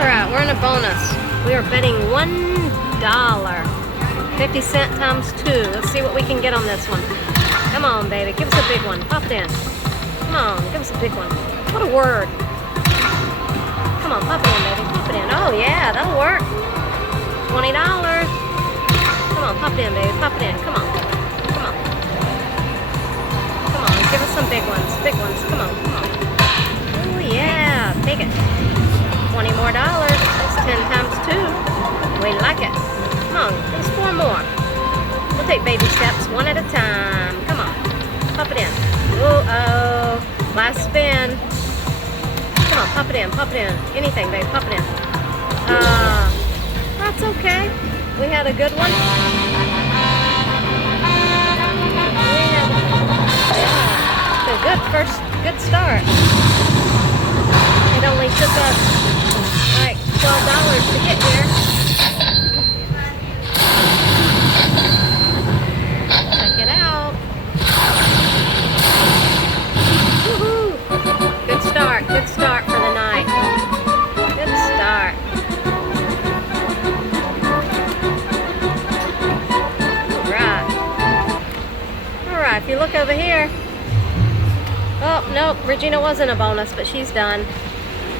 Alright, we're in a bonus. We are betting $1. 50 cents times 2. Let's see what we can get on this one. Come on, baby. Give us a big one. Pop it in. Come on, give us a big one. What a word. Come on, pop it in, baby. Pop it in. Oh, yeah, that'll work. $20. Come on, pop it in, baby. Pop it in. Come on. Come on. Come on, give us some big ones. Big ones. Come on, come on. Oh, yeah. Take it. $20 more. That's 10 times 2. We like it. Come on, there's 4 more. We'll take baby steps one at a time. Come on. Pop it in. Uh-oh. Last spin. Come on, pop it in, pop it in. Anything, babe, pop it in. That's okay. We had a good one. Yeah, it's a good start. It only took us like $12 to get here. Check it out. Woohoo! Good start for the night. Good start. Alright, if you look over here. Oh, nope, Regina wasn't a bonus, but she's done.